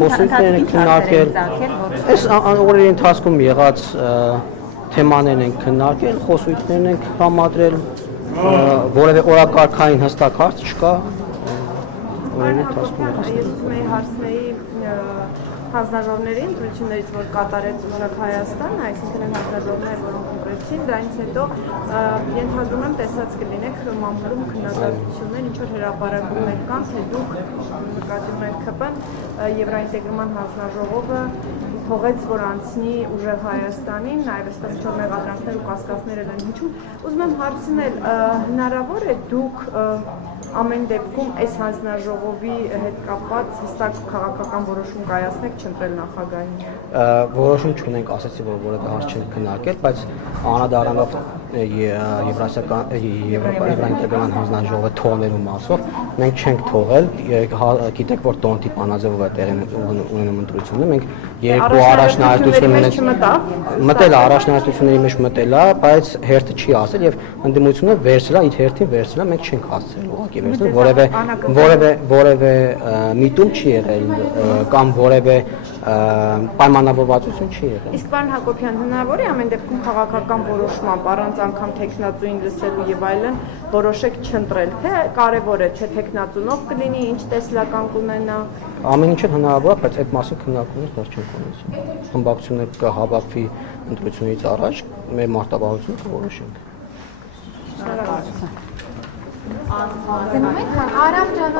Խոսությունները քննարկել, այս օրերի ընթացքում եղած թեմաներն են քննարկել, խոսություններն ենք համադրել, որևէ օրակարգային հստակ հարց չկա։ Օրերի ընթացքում ես ուզում եի հարցնեի հանձնաժողովների ընտրություններից, որ կատարեց Ուժեղ Հայաստան, այսինքն այն հանձնաժողովներ, որոնք ընտրեցին, դրանից հետո ենթադրում եմ տեսած կլինեք մամուլում քննադատություններ, ինչ որ հրապարակումներ կան, թե դուք նկատում եք ԿՊ-ն Եվրաինտեգրման հանձնաժողովը թողեց, որ անցնի Ուժեղ Հայաստանին, նաև այսպես որ մեղադրանքներ ու կասկածներ են հնչում։ Ուզում եմ հարցնել, հնարավոր է դուք ամեն դեպքում այս հանձնաժողովի հետ կապված հստակ քաղաքական որոշում կայացնեք չընտրել նախագահին։ Որոշում չունենք, ասացի, որ որևէ հարց չենք քննարկել, բայց անդրադառնալով Եվրաինտեգրման հանձնաժողովը թողնելու մասով, մենք չենք թողել, գիտեք, որ Տոնտի Պանաձևով է տեղի ունենում ընտրությունը, մենք երկու առաջնահերթությունների մեջ մտել է, բայց հերթը չի ասել եւ ընդդիմությունը վերցրել է, իր հերթին վերցրել է, մենք չենք հասցրել ուղղակի վերցնել, որևէ միտում չի եղել կամ որևէ պայմանավորվածություն չի եղել։ Իսկ պարոն Հակոբյան, հնարավոր է ամեն դեպքում քաղաքական որոշմամբ առանց անգամ տեխնացուին լսելու եւ այլն որոշեք չընտրել, թե կարեւոր է, թե տեխնացունով կլինի, ինչ տեսլական կունենա։ Ամեն ինչ հնարավոր է, բայց այդ մասին քննարկումներ դեռ չենք ունեցել։ Խմբակցությունները կհավաքվի ընտրությունից առաջ, մեր մարտավարությունը կորոշենք։ Շնորհակալություն։ Արամ ջան,